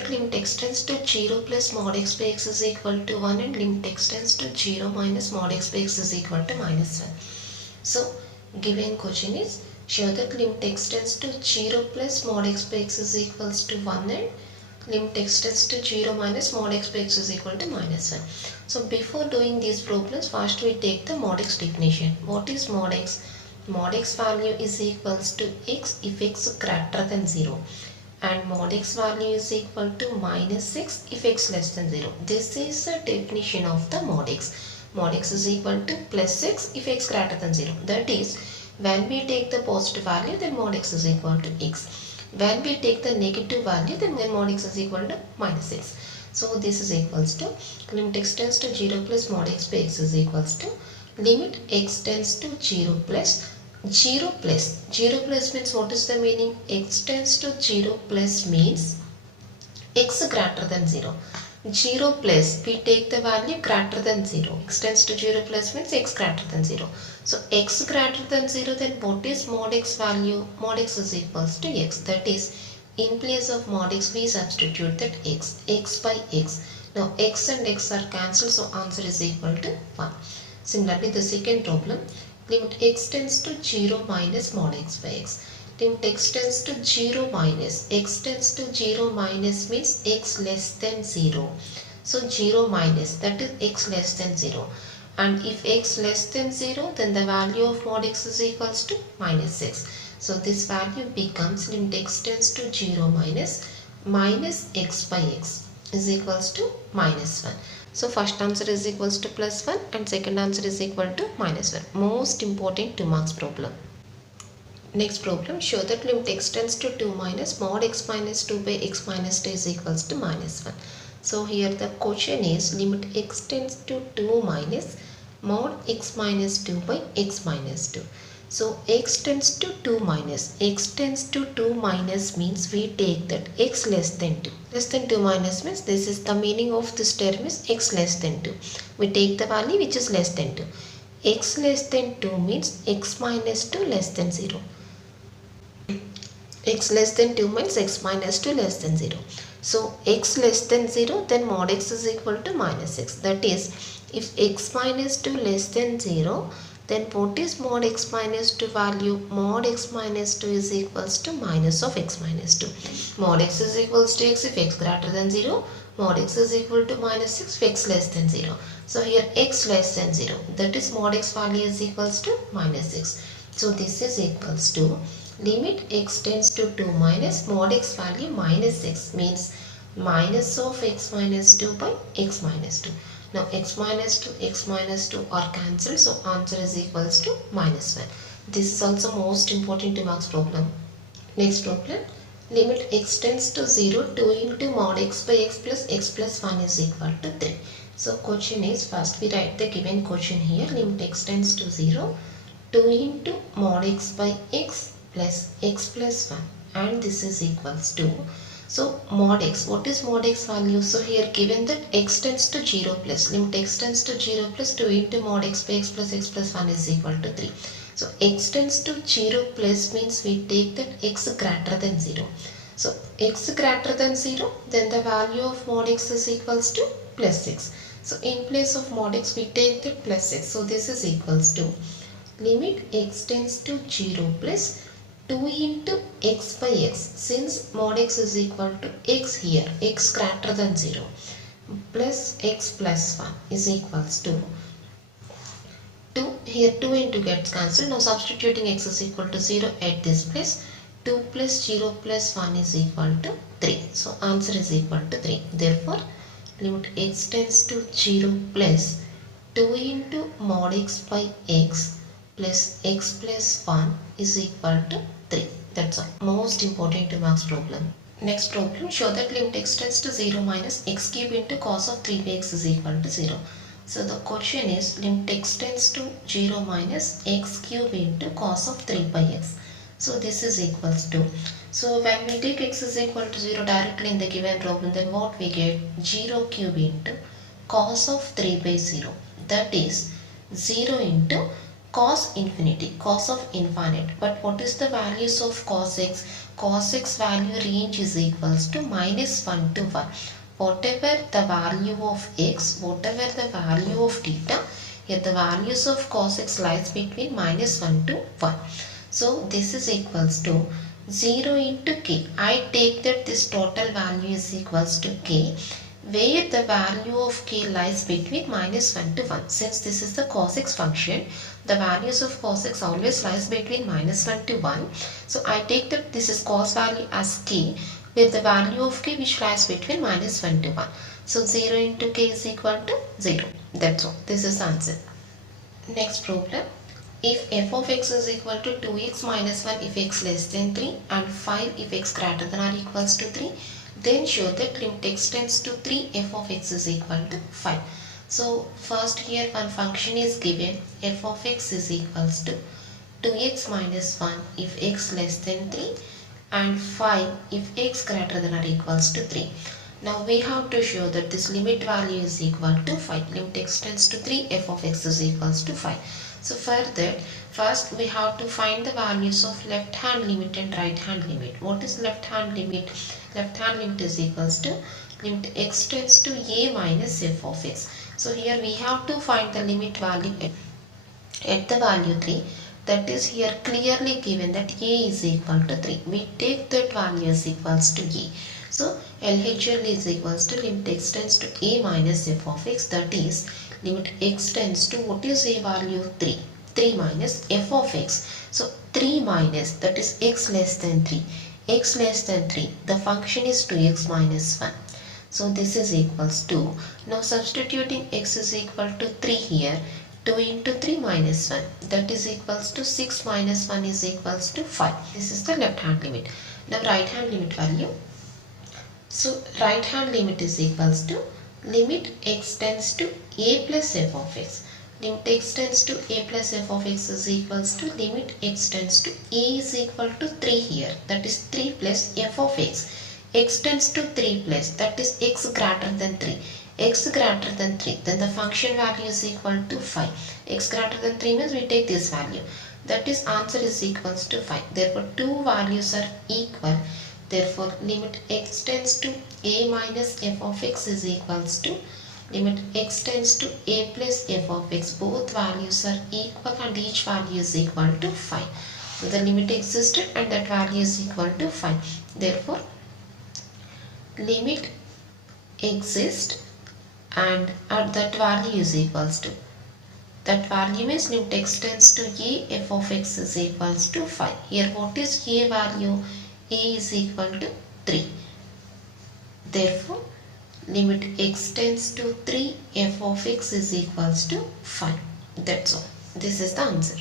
that limit x tends to 0 plus mod x by x is equal to 1 and limit x tends to 0 minus mod x by x is equal to minus 1. So given question is show that limit x tends to 0 plus mod x by x is equals to 1 and limit x tends to 0 minus mod x by x is equal to minus 1. So before doing these problems, first we take the mod x definition. What is mod x? Mod x value is equals to x if x greater than 0. And mod x value is equal to minus 6 if x less than 0. This is the definition of the mod x. Mod x is equal to plus 6 if x greater than 0. That is, when we take the positive value, then mod x is equal to x. When we take the negative value, then mod x is equal to minus 6. So this is equals to limit x tends to 0 plus mod x by x is equals to limit x tends to 0 plus 0 plus means what is the meaning? X tends to 0 plus means x greater than 0. 0 plus, we take the value greater than 0. X tends to 0 plus means x greater than 0. So x greater than 0, then what is mod x value? Mod x is equals to x. That is, in place of mod x we substitute that x by x. Now x and x are cancelled, so answer is equal to 1. Similarly, the second problem, limit x tends to 0 minus mod x by x. Limit x tends to 0 minus. X tends to 0 minus means x less than 0. So 0 minus, that is x less than 0. And if x less than 0, then the value of mod x is equals to minus 6. So this value becomes limit x tends to 0 minus x by x is equals to minus 1. So first answer is equals to plus 1 and second answer is equal to minus 1. Most important 2 marks problem. Next problem, show that limit x tends to 2 minus mod x minus 2 by x minus 2 is equals to minus 1. So here the question is limit x tends to 2 minus mod x minus 2 by x minus 2. So x tends to 2 minus. X tends to 2 minus means we take that x less than 2. Less than 2 minus means this is the meaning of this term is x less than 2. We take the value which is less than 2. X less than 2 means x minus 2 less than 0. X less than 2 means x minus 2 less than 0. So x less than 0, then mod x is equal to minus 6. That is, if x minus 2 less than 0, then what is mod x minus 2 value? Mod x minus 2 is equals to minus of x minus 2. Mod x is equals to x if x greater than 0. Mod x is equal to minus 6 if x less than 0. So here x less than 0. That is mod x value is equals to minus 6. So this is equals to limit x tends to 2 minus mod x value minus 6 means minus of x minus 2 by x minus 2. Now x minus 2 are cancelled, so answer is equals to minus 1. This is also most important 2 marks problem. Next problem, limit x tends to 0, 2 into mod x by x plus 1 is equal to 3. So question is, first we write the given question here, limit x tends to 0, 2 into mod x by x plus 1 and this is equals to, so mod x, what is mod x value? So here given that x tends to 0 plus, limit x tends to 0 plus 2 into mod x by x plus 1 is equal to 3. So x tends to 0 plus means we take that x greater than 0. So x greater than 0, then the value of mod x is equals to plus 6. So in place of mod x we take that plus 6. So this is equals to limit x tends to 0 plus 2 into x by x, since mod x is equal to x here, x greater than 0, plus x plus 1 is equals to 2, here 2 into gets cancelled. Now substituting x is equal to 0 at this place, 2 plus 0 plus 1 is equal to 3. So answer is equal to 3. Therefore, limit x tends to 0 plus 2 into mod x by x plus 1 is equal to 3. That's all. Most important 2 marks problem. Next problem, show that limit x tends to 0 minus x cube into cos of 3 by x is equal to 0. So the question is limit x tends to 0 minus x cube into cos of 3 by x. So this is equals to, so when we take x is equal to 0 directly in the given problem, then what we get? 0 cube into cos of 3 by 0. That is 0 into cos infinity, cos of infinite. But what is the values of cos x? Cos x value range is equals to -1 to 1. Whatever the value of x, whatever the value of theta, here the values of cos x lies between -1 to 1. So this is equals to 0 into k. I take that this total value is equals to k, where the value of k lies between -1 to 1. Since this is the cos x function, the values of cos x always lies between -1 to 1. So I take that this is cos value as k, where the value of k which lies between -1 to 1. So 0 into k is equal to 0. That's all. This is the answer. Next problem. If f of x is equal to 2x minus 1 if x less than 3 and 5 if x greater than or equals to 3, then show that limit x tends to 3 f of x is equal to 5. So first here one function is given, f of x is equals to 2x minus 1 if x less than 3 and 5 if x greater than or equals to 3. Now we have to show that this limit value is equal to 5. Limit x tends to 3, f of x is equals to 5. So for that, first we have to find the values of left hand limit and right hand limit. What is left hand limit? Left hand limit is equals to limit x tends to a minus f of x. So here we have to find the limit value at the value 3. That is here clearly given that a is equal to 3. We take that value is equals to a. So LHL is equals to limit x tends to a minus f of x, that is limit x tends to, what is a value? 3. 3 minus f of x. So 3 minus, that is x less than 3. X less than 3, the function is 2x minus 1. So this is equals to, now substituting x is equal to 3 here, 2 into 3 minus 1, that is equals to 6 minus 1 is equals to 5. This is the left hand limit. Now right hand limit value. So right hand limit is equals to limit x tends to a plus f of x. Limit x tends to a plus f of x is equals to limit x tends to a is equal to 3 here, that is 3 plus f of x. X tends to 3 plus, that is x greater than 3. X greater than 3, then the function value is equal to 5. X greater than 3 means we take this value, that is answer is equals to 5. Therefore two values are equal. Therefore limit x tends to a minus f of x is equals to limit x tends to a plus f of x. Both values are equal and each value is equal to 5. So the limit existed and that value is equal to 5. Therefore limit exists and that value is equals to, that value means limit x tends to a f of x is equals to 5. Here what is a value? A is equal to 3. Therefore limit x tends to 3 f of x is equals to 5. That's all. This is the answer.